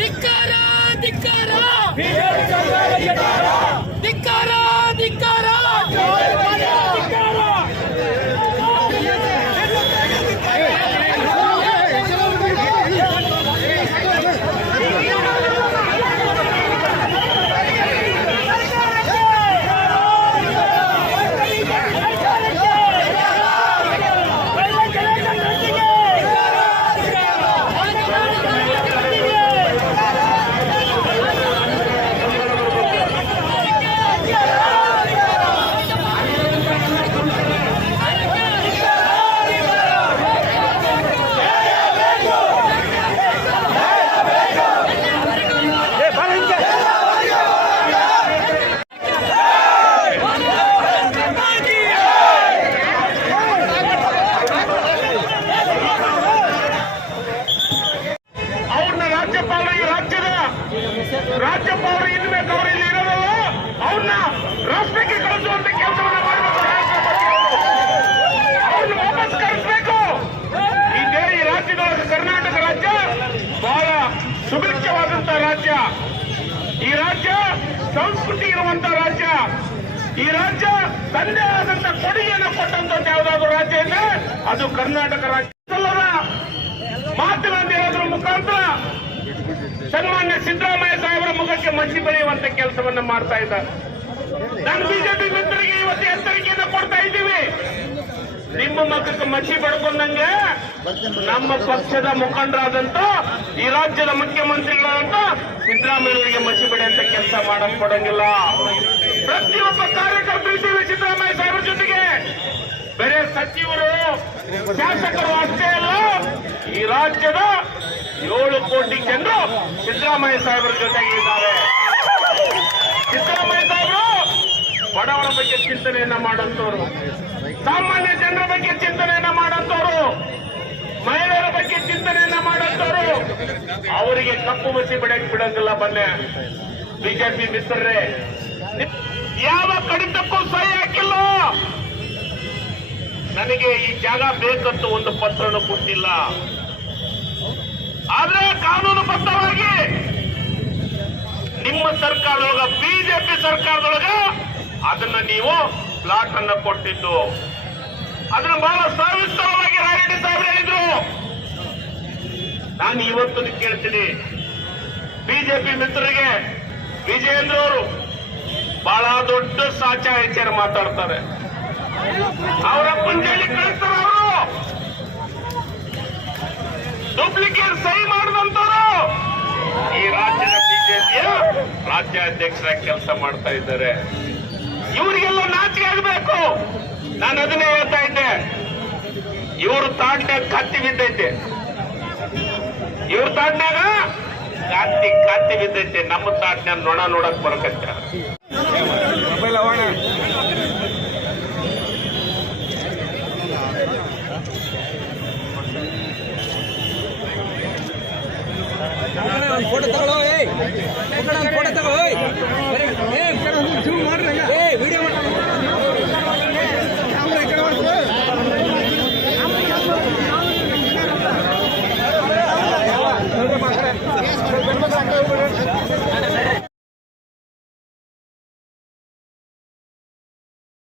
ಧಿಕ್ಕಾರ ಧಿಕ್ಕಾರ ಧಿಕ್ಕಾರ ಧಿಕ್ಕಾರ ಅವ್ರನ್ನ ರಾಜ್ಯಪಾಲರ ಈ ರಾಜ್ಯದ ರಾಜ್ಯಪಾಲರು ಇನ್ಬೇಕು ಅವ್ರು ಇಲ್ಲಿ ಇರೋದಲ್ಲ ಅವ್ರನ್ನ ರಾಷ್ಟ್ರಕ್ಕೆ ಕಳಿಸುವಂತ ಕೆಲಸವನ್ನ ಮಾಡಬೇಕು ಅವ್ರನ್ನ ವಾಪಸ್ ಕಳಿಸ್ಬೇಕು ಈ ದೇ- ಈ ರಾಜ್ಯದೊಳಗೆ ಕರ್ನಾಟಕ ರಾಜ್ಯ ಬಹಳ ಸುಭಿಕ್ಷವಾದಂತ ರಾಜ್ಯ ಈ ರಾಜ್ಯ ಸಂಸ್ಕೃತಿ ಇರುವಂತ ರಾಜ್ಯ. ಈ ರಾಜ್ಯ ತಂದೆ ಆದಂತ ಕೊಡುಗೆಯನ್ನು ಕೊಟ್ಟಂತ ಯಾವುದಾದ್ರೂ ರಾಜ್ಯ ಇದೆ ಅದು ಕರ್ನಾಟಕ ರಾಜ್ಯ. ಮಾತನಾಡಿರೋದ್ರ ಮುಖಾಂತರ ಸನ್ಮಾನ್ಯ ಸಿದ್ದರಾಮಯ್ಯ ಸಾಹೇಬರ ಮುಖಕ್ಕೆ ಮಸಿ ಬೆಳೆಯುವಂತ ಕೆಲಸವನ್ನ ಮಾಡ್ತಾ ಇದ್ದಾರೆ. ನಮ್ಮ ಬಿಜೆಪಿ ಮಿತ್ರರಿಗೆ ಇವತ್ತು ಎಚ್ಚರಿಕೆಯನ್ನು ಕೊಡ್ತಾ ಇದ್ದೀವಿ. ನಿಮ್ಮ ಮಕ್ಕಕ್ಕೆ ಮಸಿ ಪಡ್ಕೊಂಡಂಗೆ ನಮ್ಮ ಪಕ್ಷದ ಮುಖಂಡರಾದಂತ ಈ ರಾಜ್ಯದ ಮುಖ್ಯಮಂತ್ರಿಗಳಾದಂತ ಸಿದ್ದರಾಮಯ್ಯವರಿಗೆ ಮಸಿ ಪಡೆಯಂತ ಕೆಲಸ ಮಾಡಕ್ ಕೊಡಂಗಿಲ್ಲ. ಪ್ರತಿಯೊಬ್ಬ ಕಾರ್ಯಕರ್ತರು ಇದ್ದೀವಿ ಸಿದ್ದರಾಮಯ್ಯ ಸಾಹೇಬರ ಜೊತೆಗೆ ಬೇರೆ ಸಚಿವರು, ಶಾಸಕರು ಅಷ್ಟೇ ಅಲ್ಲ, ಈ ರಾಜ್ಯದ ಏಳು ಕೋಟಿ ಜನರು ಸಿದ್ದರಾಮಯ್ಯ ಸಾಹೇಬರ ಜೊತೆಗೆ ಇದ್ದಾರೆ ಸಿದ್ದರಾಮಯ್ಯ ಸಾಹೇಬರು ಬಡವರ ಬಗ್ಗೆ ಚಿಂತನೆಯನ್ನ ಮಾಡಂತವ್ರು. ಸಾಮಾನ್ಯ ಜನರ ಬಗ್ಗೆ ಚಿಂತನೆಯನ್ನ ಮಾಡಂತವ್ರು. ಮಹಿಳೆಯರ ಬಗ್ಗೆ ಚಿಂತನೆಯನ್ನ ಮಾಡಂತವ್ರು. ಅವರಿಗೆ ಕಪ್ಪು ಮಸಿ ಬಿಡಕ್ ಬಿಡಂಗಿಲ್ಲ ಬನ್ನೆ ಬಿಜೆಪಿ ಮಿತ್ರರೇ ಯಾವ ಕಡಿತಕ್ಕೂ ಸಹಿ ಹಾಕಿಲ್ಲ. ನನಗೆ ಈ ಜಾಗ ಬೇಕಂತ ಒಂದು ಪತ್ರನು ಕೊಟ್ಟಿಲ್ಲ. ಆದ್ರೆ ಕಾನೂನುಬದ್ಧವಾಗಿ ನಿಮ್ಮ ಸರ್ಕಾರದೊಳಗ, ಬಿಜೆಪಿ ಸರ್ಕಾರದೊಳಗ ಅದನ್ನ ನೀವು ಪ್ಲಾಟ್ ಅನ್ನ ಕೊಟ್ಟಿದ್ದು. ಅದನ್ನ ಬಹಳ ಸವಿಸ್ತರವಾಗಿ ರಾಯರೆಡ್ಡಿ ಸಾಹೇಬ್ರು ಹೇಳಿದ್ರು. ನಾನು ಇವತ್ತು ಕೇಳ್ತೀನಿ. ಬಿಜೆಪಿ ಮಿತ್ರರಿಗೆ, ವಿಜಯೇಂದ್ರ ಅವರು ಬಹಳ ದೊಡ್ಡ ಸಾಚಾ ವಿಚಾರ ಮಾತಾಡ್ತಾರೆ. ಅವರ ಪಂಚಾಯತಿ ಕಳಿಸ್ತಾರೆ ಅವರು. ಡೂಪ್ಲಿಕೇಟ್ ಸಹಿ ಮಾಡಿದಂತವರು. ಈ ರಾಜ್ಯದ ಬಿಜೆಪಿಯ ರಾಜ್ಯಾಧ್ಯಕ್ಷರಾಗಿ ಕೆಲಸ ಮಾಡ್ತಾ ಇದ್ದಾರೆ. ಇವರಿಗೆಲ್ಲ ನಾಚಿಕೆ ಆಗಬೇಕು. ನಾನು ಅದನ್ನೇ ಹೇಳ್ತಾ ಇದ್ದೆ. ಇವರು ತಾಟ್ನಾಗ ಕತ್ತಿ ಬಿದ್ದೈತೆ. ಇವ್ರ ತಾಂಡ್ನಾಗ ಕಾತಿ ಕತ್ತಿ ಬಿದ್ದೈತೆ. ನಮ್ಮ ತಾಟ್ನಾಗ ನೊಣ ನೋಡಕ್ ಬರ್ಕಂತ ಫೋಟೋ ತಗೊಳ್ಳೋ yes,